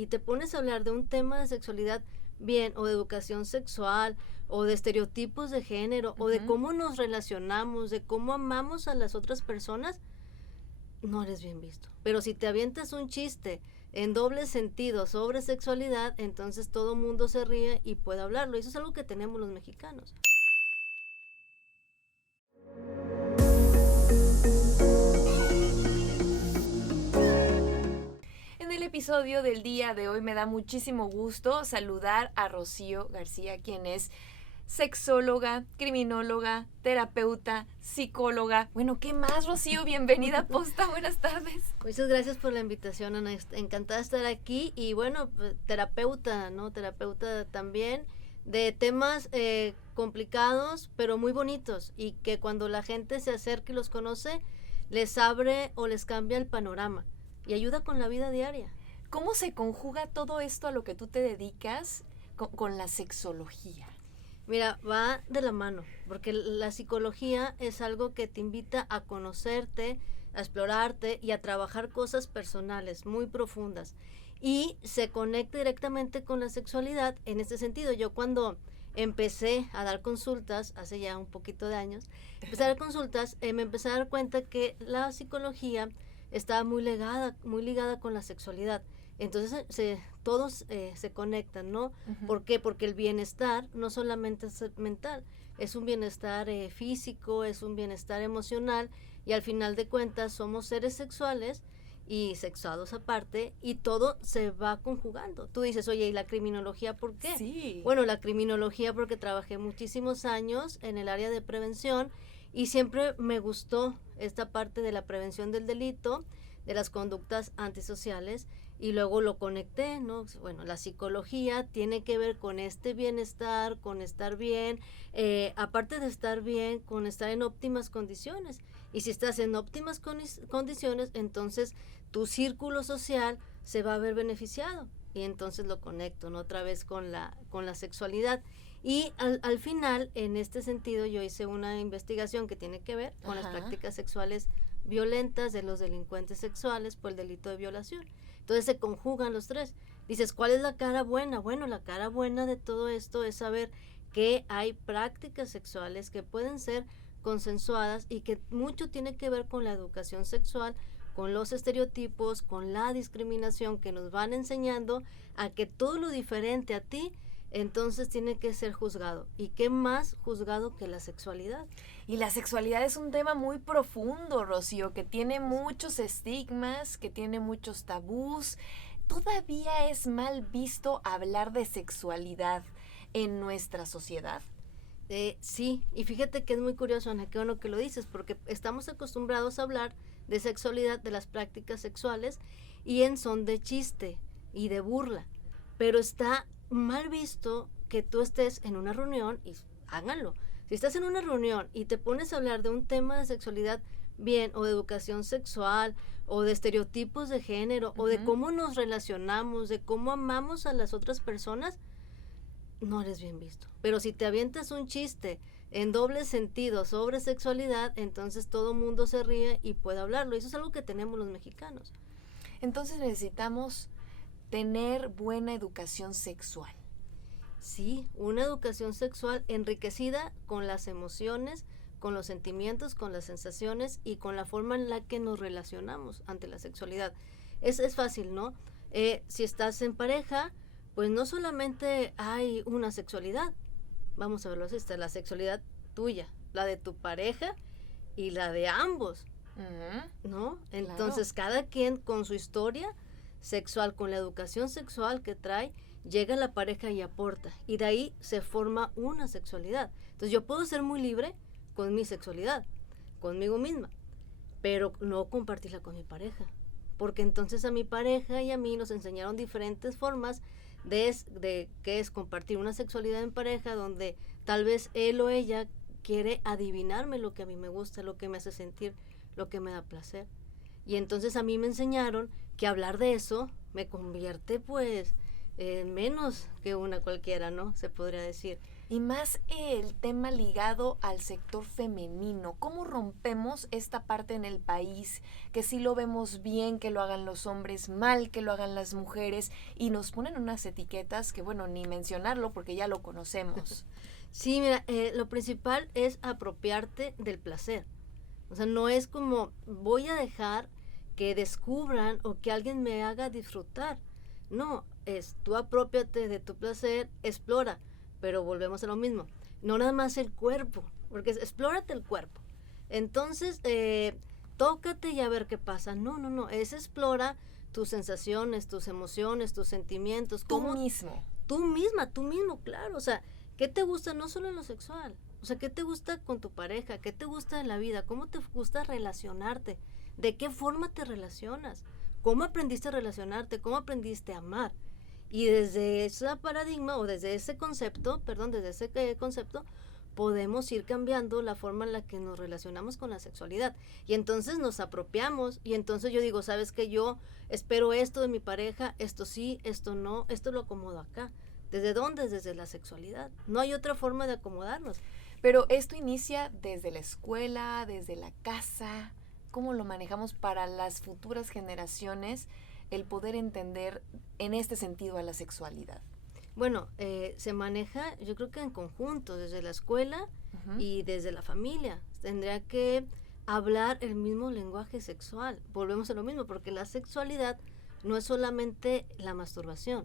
y te pones a hablar de un tema de sexualidad bien, o de educación sexual, o de estereotipos de género, o de cómo nos relacionamos, de cómo amamos a las otras personas, no eres bien visto. Pero si te avientas un chiste en doble sentido sobre sexualidad, entonces todo mundo se ríe y puede hablarlo. Y eso es algo que tenemos los mexicanos. En el episodio del día de hoy me da muchísimo gusto saludar a Rocío García, quien es sexóloga, criminóloga, terapeuta, psicóloga. Bueno, ¿qué más, Rocío? Bienvenida a Posta, buenas tardes. Muchas gracias por la invitación, Ana. Encantada de estar aquí. Y bueno, terapeuta, ¿no? Terapeuta también de temas complicados, pero muy bonitos. Y que cuando la gente se acerca y los conoce, les abre o les cambia el panorama. Y ayuda con la vida diaria. ¿Cómo se conjuga todo esto a lo que tú te dedicas con la sexología? Mira, va de la mano, porque la psicología es algo que te invita a conocerte, a explorarte y a trabajar cosas personales muy profundas. Y se conecta directamente con la sexualidad en este sentido. Yo cuando empecé a dar consultas, hace ya un poquito de años, empecé a dar consultas, me empecé a dar cuenta que la psicología estaba muy ligada con la sexualidad. Entonces todos se conectan, ¿no? ¿Por qué? Porque el bienestar no solamente es mental, es un bienestar físico, es un bienestar emocional, y al final de cuentas somos seres sexuales y sexuados aparte, y todo se va conjugando. Tú dices, oye, ¿y la criminología por qué? Sí. Bueno, la criminología porque trabajé muchísimos años en el área de prevención y siempre me gustó esta parte de la prevención del delito, de las conductas antisociales, y luego lo conecté, ¿no? Bueno, la psicología tiene que ver con este bienestar, con estar bien, aparte de estar bien, con estar en óptimas condiciones. Y si estás en óptimas condiciones, entonces tu círculo social se va a ver beneficiado. Y entonces lo conecto, ¿no? Otra vez con la sexualidad. Y al final, en este sentido, yo hice una investigación que tiene que ver con las prácticas sexuales violentas de los delincuentes sexuales por el delito de violación. Entonces se conjugan los tres. Dices, ¿cuál es la cara buena? Bueno, la cara buena de todo esto es saber que hay prácticas sexuales que pueden ser consensuadas y que mucho tiene que ver con la educación sexual, con los estereotipos, con la discriminación que nos van enseñando a que todo lo diferente a ti entonces tiene que ser juzgado. ¿Y qué más juzgado que la sexualidad? Y la sexualidad es un tema muy profundo, Rocío, que tiene muchos estigmas, que tiene muchos tabús. ¿Todavía es mal visto hablar de sexualidad en nuestra sociedad? Sí, y fíjate que es muy curioso, Ana, qué bueno que lo dices, porque estamos acostumbrados a hablar de sexualidad, de las prácticas sexuales, y en son de chiste y de burla, pero está mal visto que tú estés en una reunión, y háganlo, si estás en una reunión y te pones a hablar de un tema de sexualidad bien, o de educación sexual, o de estereotipos de género, o de cómo nos relacionamos, de cómo amamos a las otras personas, no eres bien visto. Pero si te avientas un chiste en doble sentido sobre sexualidad, entonces todo mundo se ríe y puede hablarlo. Y eso es algo que tenemos los mexicanos. Entonces necesitamos tener buena educación sexual. Sí, una educación sexual enriquecida con las emociones, con los sentimientos, con las sensaciones y con la forma en la que nos relacionamos ante la sexualidad. Es fácil, ¿no? Si estás en pareja, pues no solamente hay una sexualidad, vamos a verlo así, está la sexualidad tuya, la de tu pareja y la de ambos, ¿no? Entonces cada quien con su historia sexual, con la educación sexual que trae, llega a la pareja y aporta, y de ahí se forma una sexualidad. Entonces yo puedo ser muy libre con mi sexualidad, conmigo misma, pero no compartirla con mi pareja, porque entonces a mi pareja y a mí nos enseñaron diferentes formas de qué es compartir una sexualidad en pareja, donde tal vez él o ella quiere adivinarme lo que a mí me gusta, lo que me hace sentir, lo que me da placer. Y entonces a mí me enseñaron que hablar de eso me convierte pues en menos que una cualquiera, ¿no? Se podría decir. Y más el tema ligado al sector femenino. ¿Cómo rompemos esta parte en el país? Que sí lo vemos bien, que lo hagan los hombres, mal que lo hagan las mujeres, y nos ponen unas etiquetas que, bueno, ni mencionarlo porque ya lo conocemos. Sí, mira, lo principal es apropiarte del placer. O sea, no es como voy a dejar que descubran o que alguien me haga disfrutar. No, es tú apropiate de tu placer, explora, pero volvemos a lo mismo. No nada más el cuerpo, porque explórate el cuerpo. Entonces, tócate y a ver qué pasa. No, no, no, es explora tus sensaciones, tus emociones, tus sentimientos. Tú mismo. Tú misma, tú mismo, claro. O sea, ¿qué te gusta no solo en lo sexual? O sea, ¿qué te gusta con tu pareja? ¿Qué te gusta en la vida? ¿Cómo te gusta relacionarte? ¿De qué forma te relacionas? ¿Cómo aprendiste a relacionarte? ¿Cómo aprendiste a amar? Y desde ese paradigma o desde ese concepto, podemos ir cambiando la forma en la que nos relacionamos con la sexualidad. Y entonces nos apropiamos y entonces yo digo, ¿sabes qué? Yo espero esto de mi pareja, esto sí, esto no, esto lo acomodo acá. ¿Desde dónde? Desde la sexualidad. No hay otra forma de acomodarnos. Pero esto inicia desde la escuela, desde la casa. ¿Cómo lo manejamos para las futuras generaciones el poder entender en este sentido a la sexualidad? Bueno, se maneja yo creo que en conjunto, desde la escuela y desde la familia. Tendría que hablar el mismo lenguaje sexual. Volvemos a lo mismo, porque la sexualidad no es solamente la masturbación.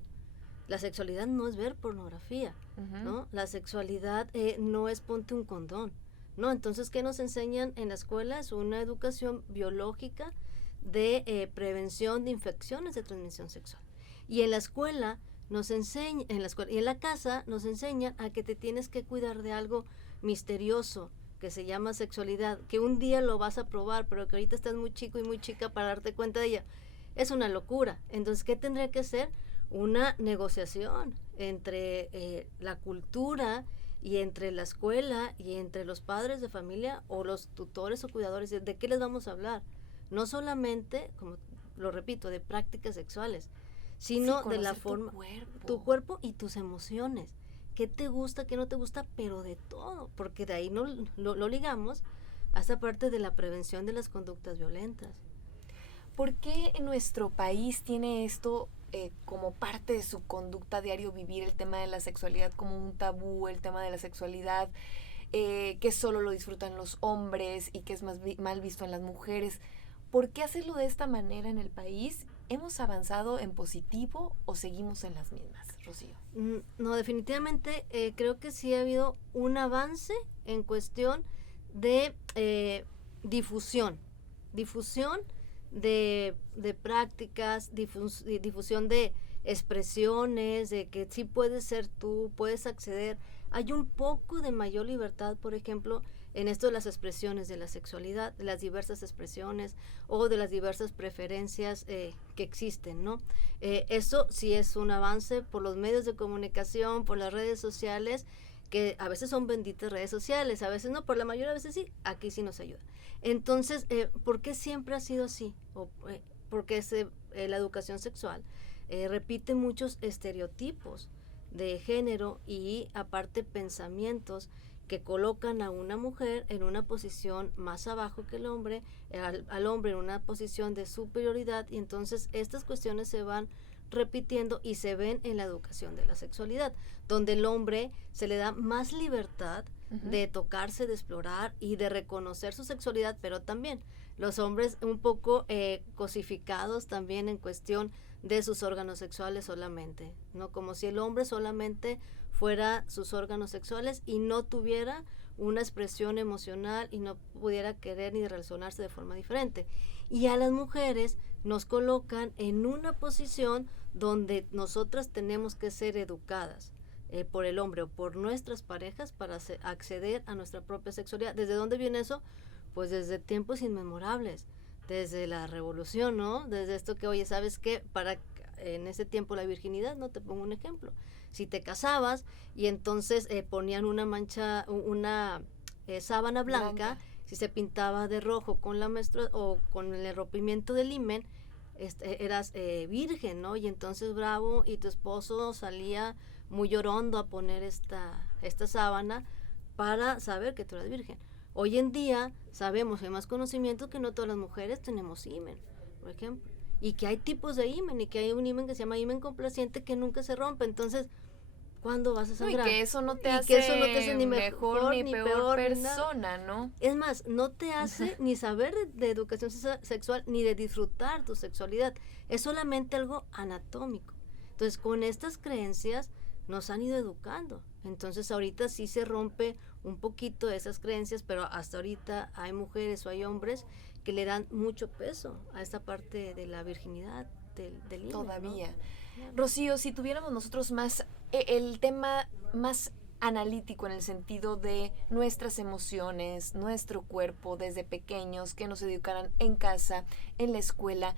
La sexualidad no es ver pornografía, ¿no? La sexualidad no es ponte un condón, ¿no? Entonces, ¿qué nos enseñan en la escuela? Es una educación biológica de prevención de infecciones de transmisión sexual. Y en la escuela nos enseña, y en la casa nos enseñan a que te tienes que cuidar de algo misterioso que se llama sexualidad, que un día lo vas a probar, pero que ahorita estás muy chico y muy chica para darte cuenta de ella. Es una locura. Entonces, ¿qué tendría que ser? Una negociación entre la cultura y entre la escuela y entre los padres de familia o los tutores o cuidadores. ¿De qué les vamos a hablar? No solamente, como lo repito, de prácticas sexuales, sino de la forma, tu cuerpo y tus emociones. ¿Qué te gusta, qué no te gusta? Pero de todo, porque de ahí no lo ligamos a esta parte de la prevención de las conductas violentas. ¿Por qué en nuestro país tiene esto como parte de su conducta diario vivir el tema de la sexualidad como un tabú, el tema de la sexualidad que solo lo disfrutan los hombres y que es más mal visto en las mujeres? ¿Por qué hacerlo de esta manera en el país? ¿Hemos avanzado en positivo o seguimos en las mismas, Rocío? No, definitivamente creo que sí ha habido un avance en cuestión de difusión de prácticas, difusión de expresiones, de que sí puedes ser tú, puedes acceder. Hay un poco de mayor libertad, por ejemplo, en esto de las expresiones de la sexualidad, de las diversas expresiones o de las diversas preferencias que existen, ¿no? Eso sí es un avance por los medios de comunicación, por las redes sociales, que a veces son benditas redes sociales, a veces no, por la mayoría de veces sí, aquí sí nos ayuda. Entonces, ¿por qué siempre ha sido así? Porque la educación sexual repite muchos estereotipos de género y aparte pensamientos que colocan a una mujer en una posición más abajo que el hombre, al hombre en una posición de superioridad, y entonces estas cuestiones se van repitiendo y se ven en la educación de la sexualidad, donde el hombre se le da más libertad de tocarse, de explorar y de reconocer su sexualidad, pero también los hombres un poco cosificados también en cuestión de sus órganos sexuales solamente, ¿no? Como si el hombre solamente fuera sus órganos sexuales y no tuviera una expresión emocional y no pudiera querer ni relacionarse de forma diferente. Y a las mujeres nos colocan en una posición donde nosotras tenemos que ser educadas por el hombre o por nuestras parejas para acceder a nuestra propia sexualidad. ¿Desde dónde viene eso? Pues desde tiempos inmemorables, desde la revolución, ¿no? Desde esto que, oye, ¿sabes qué? En ese tiempo la virginidad, no te pongo un ejemplo. Si te casabas y entonces ponían una mancha, una sábana blanca, si se pintaba de rojo con la o con el rompimiento del himen, eras virgen, ¿no? Y entonces bravo, y tu esposo salía muy orondo a poner esta sábana para saber que tú eres virgen. Hoy en día sabemos, hay más conocimiento que no todas las mujeres tenemos himen, por ejemplo, y que hay tipos de himen, y que hay un himen que se llama himen complaciente que nunca se rompe. Entonces, ¿cuándo vas a sangrar? Y que eso no te hace ni mejor ni peor persona, ¿no? Es más, no te hace ni saber de educación sexual ni de disfrutar tu sexualidad. Es solamente algo anatómico. Entonces, con estas creencias nos han ido educando. Entonces, ahorita sí se rompe un poquito esas creencias, pero hasta ahorita hay mujeres o hay hombres que le dan mucho peso a esta parte de la virginidad del himen, todavía, ¿no? Rocío, si tuviéramos nosotros más el tema más analítico en el sentido de nuestras emociones, nuestro cuerpo desde pequeños, que nos educaran en casa, en la escuela,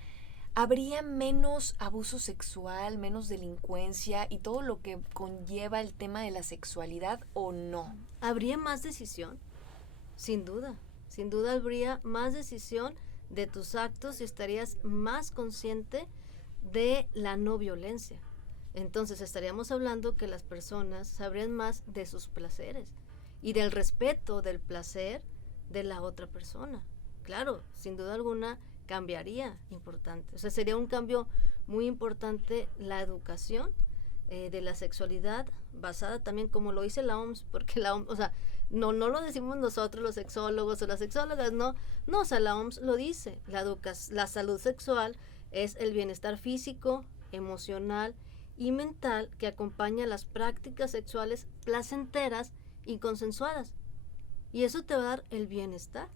¿habría menos abuso sexual, menos delincuencia y todo lo que conlleva el tema de la sexualidad o no? ¿Habría más decisión? Sin duda. Sin duda habría más decisión de tus actos y estarías más consciente de la no violencia. Entonces estaríamos hablando que las personas sabrían más de sus placeres y del respeto del placer de la otra persona. Claro, sin duda alguna cambiaría importante. O sea, sería un cambio muy importante la educación de la sexualidad basada también, como lo dice la OMS, porque la OMS, o sea, no lo decimos nosotros los sexólogos o las sexólogas, no, o sea, la OMS lo dice, la salud sexual es el bienestar físico, emocional y mental que acompaña las prácticas sexuales placenteras y consensuadas. Y eso te va a dar el bienestar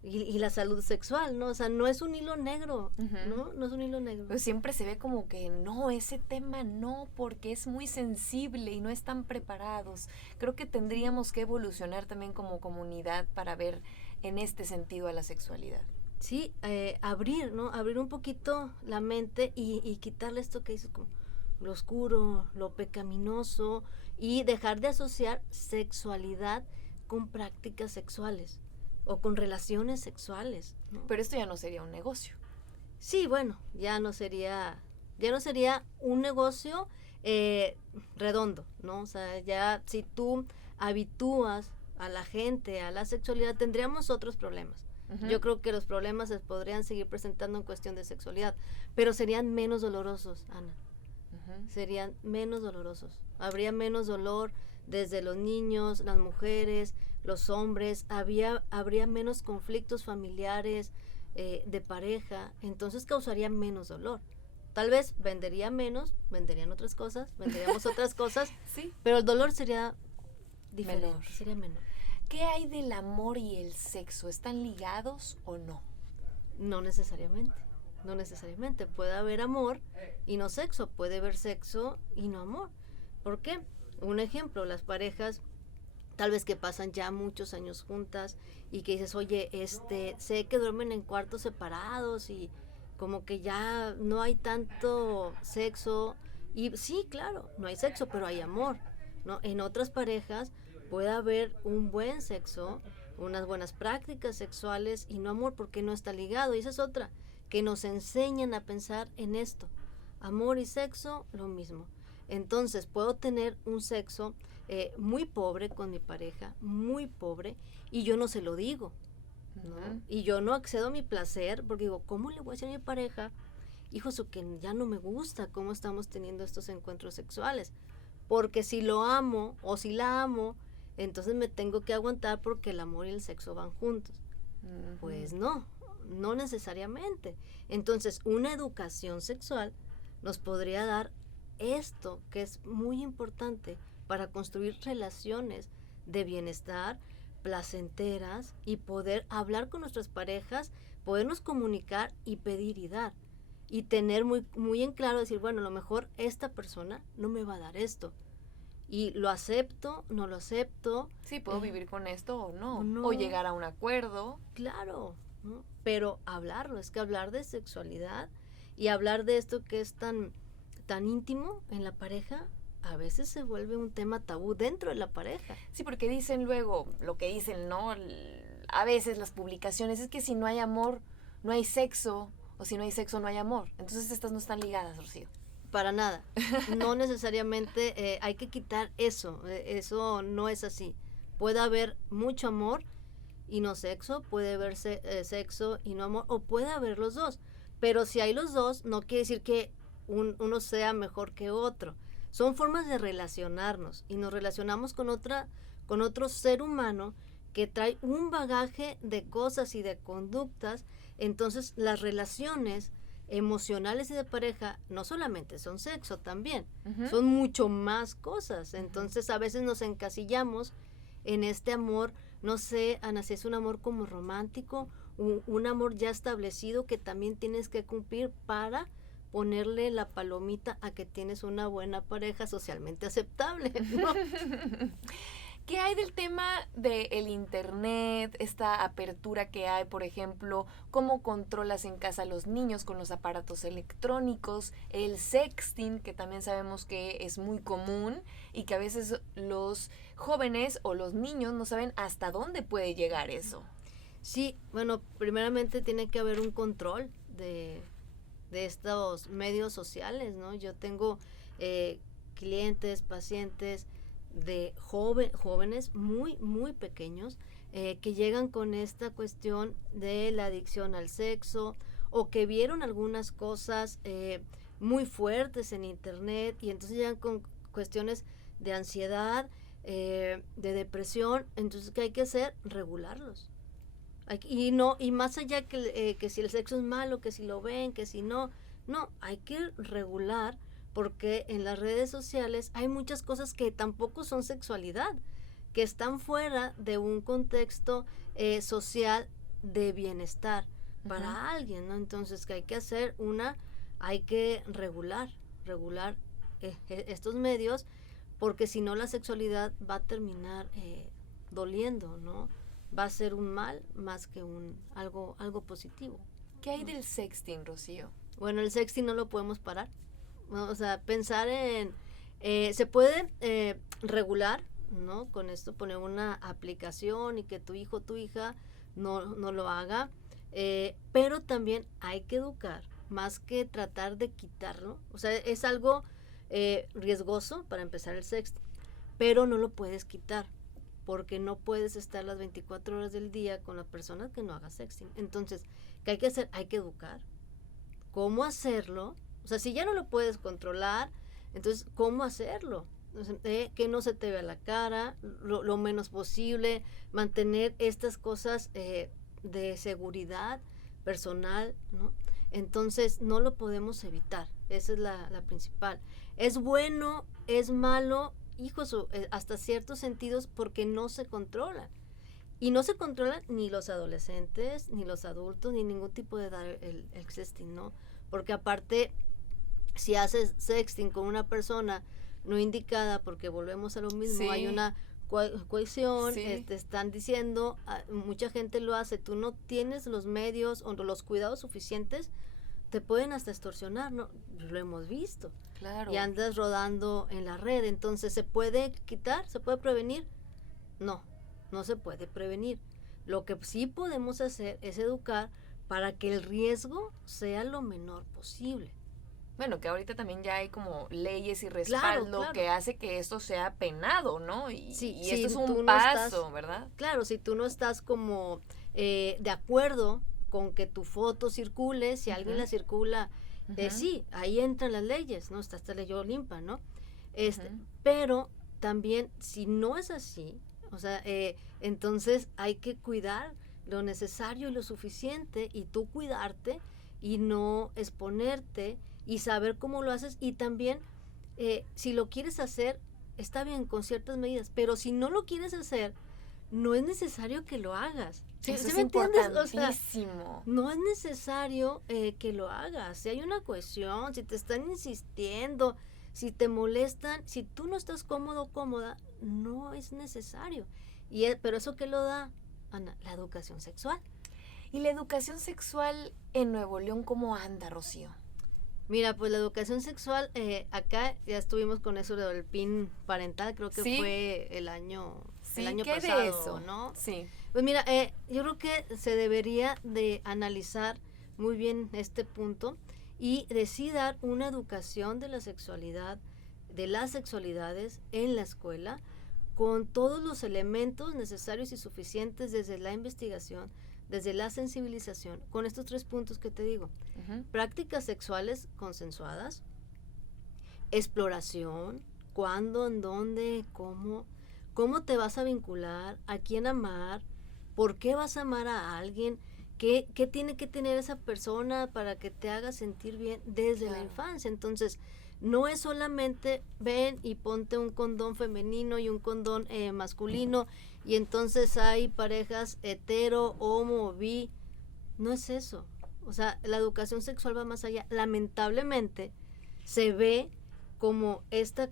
y la salud sexual, ¿no? O sea, no es un hilo negro, ¿no? No es un hilo negro. Pues siempre se ve como que no, ese tema no, porque es muy sensible y no están preparados. Creo que tendríamos que evolucionar también como comunidad para ver en este sentido a la sexualidad. Sí, abrir, ¿no? Abrir un poquito la mente y quitarle esto que dices como lo oscuro, lo pecaminoso y dejar de asociar sexualidad con prácticas sexuales o con relaciones sexuales, ¿no? Pero esto ya no sería un negocio. Sí, bueno, ya no sería un negocio redondo, ¿no? O sea, ya si tú habitúas a la gente a la sexualidad, tendríamos otros problemas. Yo creo que los problemas se podrían seguir presentando en cuestión de sexualidad, pero serían menos dolorosos, Ana. Serían menos dolorosos. Habría menos dolor desde los niños, las mujeres, los hombres. Habría menos conflictos familiares, de pareja. Entonces causaría menos dolor. Tal vez venderían otras cosas, venderíamos otras cosas, sí, pero el dolor sería diferente, sería menor. ¿Qué hay del amor y el sexo? ¿Están ligados o no? No necesariamente. No necesariamente. Puede haber amor y no sexo. Puede haber sexo y no amor. ¿Por qué? Un ejemplo, las parejas tal vez que pasan ya muchos años juntas y que dices, oye, sé que duermen en cuartos separados y como que ya no hay tanto sexo. Y sí, claro, no hay sexo, pero hay amor, ¿no? En otras parejas puede haber un buen sexo, unas buenas prácticas sexuales y no amor porque no está ligado. Y esa es otra, que nos enseñan a pensar en esto. Amor y sexo, lo mismo. Entonces, puedo tener un sexo muy pobre con mi pareja, muy pobre, y yo no se lo digo, ¿no? Y yo no accedo a mi placer porque digo, ¿cómo le voy a decir a mi pareja, hijo, eso que ya no me gusta cómo estamos teniendo estos encuentros sexuales? Porque si lo amo o si la amo, entonces me tengo que aguantar porque el amor y el sexo van juntos. Pues no necesariamente. Entonces, una educación sexual nos podría dar esto que es muy importante para construir relaciones de bienestar, placenteras y poder hablar con nuestras parejas, podernos comunicar y pedir y dar. Y tener muy, muy en claro, decir, bueno, a lo mejor esta persona no me va a dar esto. Y lo acepto, no lo acepto. Sí, puedo vivir con esto o no. O llegar a un acuerdo. Claro, ¿no? Pero hablarlo, es que hablar de sexualidad y hablar de esto que es tan íntimo en la pareja, a veces se vuelve un tema tabú dentro de la pareja. Sí, porque dicen luego, lo que dicen, ¿no? A veces las publicaciones es que si no hay amor, no hay sexo, o si no hay sexo, no hay amor. Entonces estas no están ligadas, Rocío. Para nada. No necesariamente hay que quitar eso. Eso no es así. Puede haber mucho amor y no sexo, puede haber sexo y no amor, o puede haber los dos. Pero si hay los dos, no quiere decir que uno sea mejor que otro. Son formas de relacionarnos y nos relacionamos con otro ser humano que trae un bagaje de cosas y de conductas. Entonces las relaciones emocionales y de pareja no solamente son sexo, también son mucho más cosas. Entonces a veces nos encasillamos en este amor, no sé, Ana, si es un amor como romántico, un amor ya establecido que también tienes que cumplir para ponerle la palomita a que tienes una buena pareja socialmente aceptable, ¿no? ¿Qué hay del tema del internet, esta apertura que hay, por ejemplo, cómo controlas en casa a los niños con los aparatos electrónicos, el sexting, que también sabemos que es muy común y que a veces los jóvenes o los niños no saben hasta dónde puede llegar eso? Sí, bueno, primeramente tiene que haber un control de estos medios sociales, ¿no? Yo tengo clientes, pacientes de jóvenes muy, muy pequeños que llegan con esta cuestión de la adicción al sexo o que vieron algunas cosas muy fuertes en internet y entonces llegan con cuestiones de ansiedad, de depresión. Entonces, ¿qué hay que hacer? Regularlos. Y más allá que si el sexo es malo, que si lo ven, que si no, hay que regular, porque en las redes sociales hay muchas cosas que tampoco son sexualidad, que están fuera de un contexto social de bienestar para alguien, ¿no? Entonces, ¿qué hay que hacer? Hay que regular estos medios, porque si no la sexualidad va a terminar doliendo, ¿no? Va a ser un mal más que algo positivo. ¿Qué hay del sexting, Rocío? Bueno, el sexting no lo podemos parar, ¿no? O sea, pensar se puede regular, ¿no? Con esto poner una aplicación y que tu hijo o tu hija no lo haga, pero también hay que educar, más que tratar de quitarlo. O sea, es algo riesgoso para empezar el sexting, pero no lo puedes quitar, porque no puedes estar las 24 horas del día con la persona que no haga sexting. Entonces, ¿qué hay que hacer? Hay que educar. ¿Cómo hacerlo? O sea, si ya no lo puedes controlar, entonces, ¿cómo hacerlo? Que no se te vea la cara, lo menos posible, mantener estas cosas de seguridad personal, ¿no? Entonces, no lo podemos evitar. Esa es la principal. ¿Es bueno? ¿Es malo? Hijos, hasta ciertos sentidos, porque no se controlan. Y no se controlan ni los adolescentes, ni los adultos, ni ningún tipo de edad el sexting, ¿no? Porque aparte, si haces sexting con una persona no indicada, porque volvemos a lo mismo, sí, hay una cohesión, sí, están diciendo, mucha gente lo hace, tú no tienes los medios o los cuidados suficientes, te pueden hasta extorsionar, ¿no? Lo hemos visto. Claro. Y andas rodando en la red. Entonces, ¿se puede quitar? ¿Se puede prevenir? No se puede prevenir. Lo que sí podemos hacer es educar para que el riesgo sea lo menor posible. Bueno, que ahorita también ya hay como leyes y respaldo, claro, que hace que esto sea penado, ¿no? Y esto es un paso, ¿verdad? Claro, si tú no estás como de acuerdo con que tu foto circule, si alguien la circula, sí, ahí entran las leyes, ¿no? Está esta ley Olimpa, ¿no? Pero también, si no es así, o sea, entonces hay que cuidar lo necesario y lo suficiente, y tú cuidarte y no exponerte y saber cómo lo haces, y también si lo quieres hacer, está bien con ciertas medidas, pero si no lo quieres hacer, no es necesario que lo hagas. ¿Sí me entiendes? O sea, no es necesario que lo hagas. Si hay una cohesión, si te están insistiendo, si te molestan, si tú no estás cómodo, cómoda, no es necesario. Pero eso ¿qué lo da, Ana? La educación sexual. ¿Y la educación sexual en Nuevo León cómo anda, Rocío? Mira, pues la educación sexual, acá ya estuvimos con eso del PIN parental, creo que fue el año pasado, de eso? ¿no? Sí. Pues mira, yo creo que se debería de analizar muy bien este punto y sí dar una educación de la sexualidad, de las sexualidades en la escuela, con todos los elementos necesarios y suficientes desde la investigación, desde la sensibilización, con estos 3 puntos que te digo. Prácticas sexuales consensuadas, exploración, cuándo, en dónde, cómo te vas a vincular, a quién amar, por qué vas a amar a alguien, qué tiene que tener esa persona para que te haga sentir bien desde la infancia. Entonces, no es solamente ven y ponte un condón femenino y un condón masculino y entonces hay parejas hetero, homo, bi. No es eso. O sea, la educación sexual va más allá. Lamentablemente se ve como esta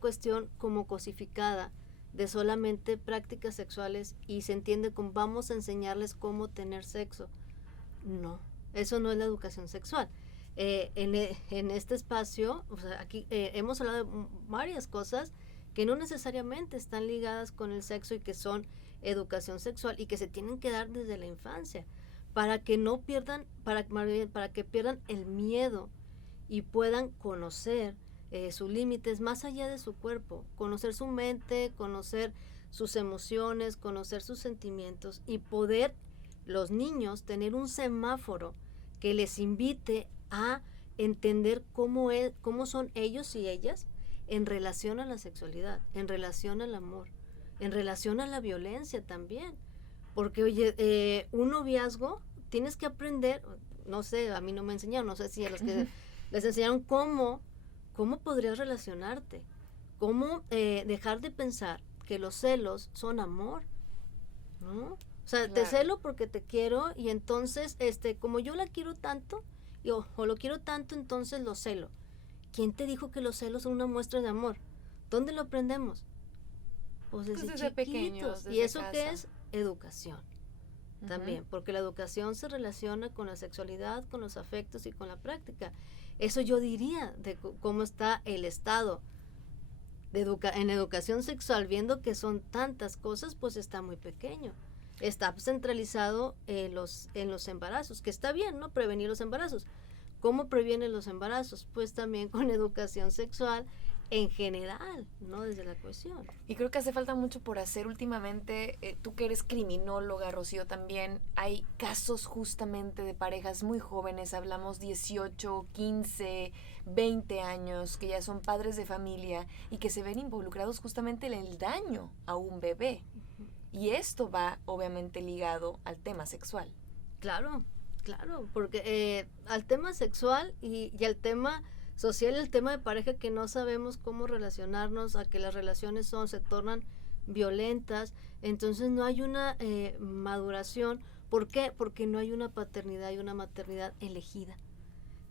cuestión como cosificada de solamente prácticas sexuales y se entiende como vamos a enseñarles cómo tener sexo. No, eso no es la educación sexual. En este espacio, o sea, aquí hemos hablado de varias cosas que no necesariamente están ligadas con el sexo y que son educación sexual y que se tienen que dar desde la infancia para que no pierdan, para que pierdan el miedo y puedan conocer sus límites más allá de su cuerpo, conocer su mente, conocer sus emociones, conocer sus sentimientos y poder los niños tener un semáforo que les invite a entender cómo son ellos y ellas en relación a la sexualidad, en relación al amor, en relación a la violencia también. Porque, oye, un noviazgo tienes que aprender, no sé, a mí no me enseñaron, no sé si a los que les enseñaron cómo podrías relacionarte, cómo dejar de pensar que los celos son amor, ¿no? O sea, te celo porque te quiero y entonces, como yo la quiero tanto, o lo quiero tanto, entonces lo celo. ¿Quién te dijo que los celos son una muestra de amor? ¿Dónde lo aprendemos? Pues desde pequeños. ¿Y eso qué es? Educación. También, porque la educación se relaciona con la sexualidad, con los afectos y con la práctica. Eso yo diría de cómo está el Estado en educación sexual, viendo que son tantas cosas, pues está muy pequeño. Está centralizado en los embarazos, que está bien, ¿no? Prevenir los embarazos. ¿Cómo previenen los embarazos? Pues también con educación sexual en general, ¿no? Desde la cohesión. Y creo que hace falta mucho por hacer últimamente. Tú que eres criminóloga, Rocío, también hay casos justamente de parejas muy jóvenes, hablamos 18, 15, 20 años, que ya son padres de familia y que se ven involucrados justamente en el daño a un bebé. Y esto va obviamente ligado al tema sexual. Claro, porque al tema sexual y al tema social, el tema de pareja, que no sabemos cómo relacionarnos, a que las relaciones se tornan violentas, entonces no hay una maduración. ¿Por qué? Porque no hay una paternidad y una maternidad elegida.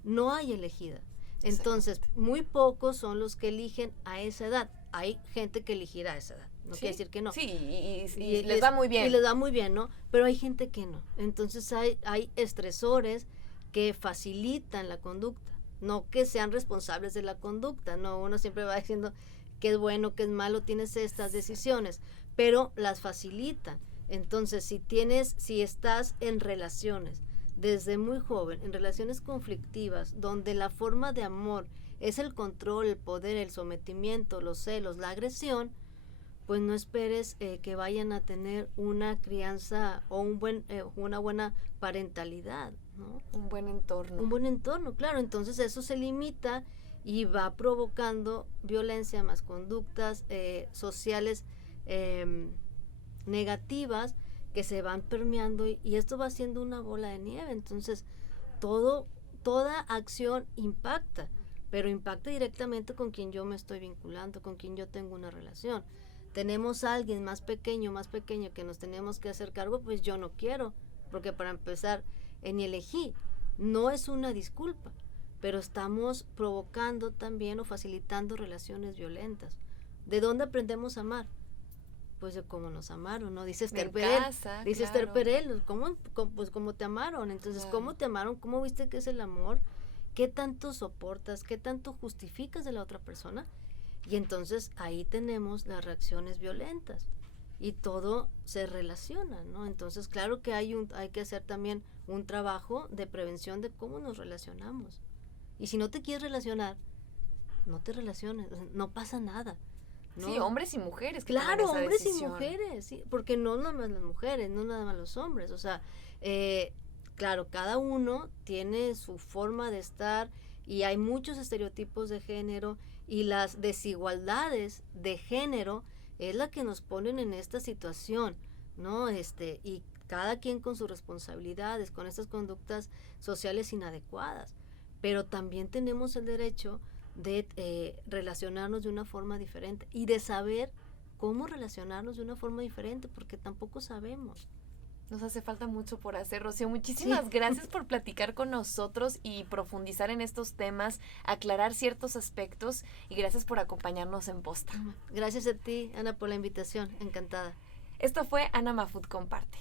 No hay elegida. Entonces, muy pocos son los que eligen a esa edad. Hay gente que elegirá a esa edad. No quiere decir que no. Sí, y les va muy bien. Y les va muy bien, ¿no? Pero hay gente que no. Entonces hay estresores que facilitan la conducta, no que sean responsables de la conducta. No, uno siempre va diciendo qué es bueno, qué es malo, tienes estas decisiones, pero las facilitan. Entonces, si estás en relaciones desde muy joven, en relaciones conflictivas, donde la forma de amor es el control, el poder, el sometimiento, los celos, la agresión, pues no esperes que vayan a tener una crianza o una buena parentalidad, ¿no? Un buen entorno. Un buen entorno, claro. Entonces eso se limita y va provocando violencia, más conductas sociales negativas que se van permeando y esto va siendo una bola de nieve. Entonces toda acción impacta, pero impacta directamente con quien yo me estoy vinculando, con quien yo tengo una relación. Tenemos a alguien más pequeño que nos tenemos que hacer cargo, pues yo no quiero, porque para empezar, ni elegí. No es una disculpa, pero estamos provocando también o facilitando relaciones violentas. ¿De dónde aprendemos a amar? Pues de cómo nos amaron, ¿no? Dice Esther Perel. Dice Esther Perel, pues cómo te amaron. Entonces, claro. ¿Cómo te amaron? ¿Cómo viste que es el amor? ¿Qué tanto soportas? ¿Qué tanto justificas de la otra persona? Y entonces ahí tenemos las reacciones violentas y todo se relaciona, ¿no? Entonces claro que hay que hacer también un trabajo de prevención de cómo nos relacionamos. Y si no te quieres relacionar, no te relaciones, no pasa nada. ¿no? Sí, hombres y mujeres que claro, toman esa hombres decisión. y mujeres, sí, porque no nada más las mujeres, no nada más los hombres, o sea, claro, cada uno tiene su forma de estar y hay muchos estereotipos de género y las desigualdades de género es la que nos ponen en esta situación, ¿no? Y cada quien con sus responsabilidades, con estas conductas sociales inadecuadas, pero también tenemos el derecho de relacionarnos de una forma diferente y de saber cómo relacionarnos de una forma diferente, porque tampoco sabemos. Nos hace falta mucho por hacer, Rocío. Muchísimas gracias por platicar con nosotros y profundizar en estos temas, aclarar ciertos aspectos y gracias por acompañarnos en Posta. Gracias a ti, Ana, por la invitación. Encantada. Esto fue Ana Mafut Comparte.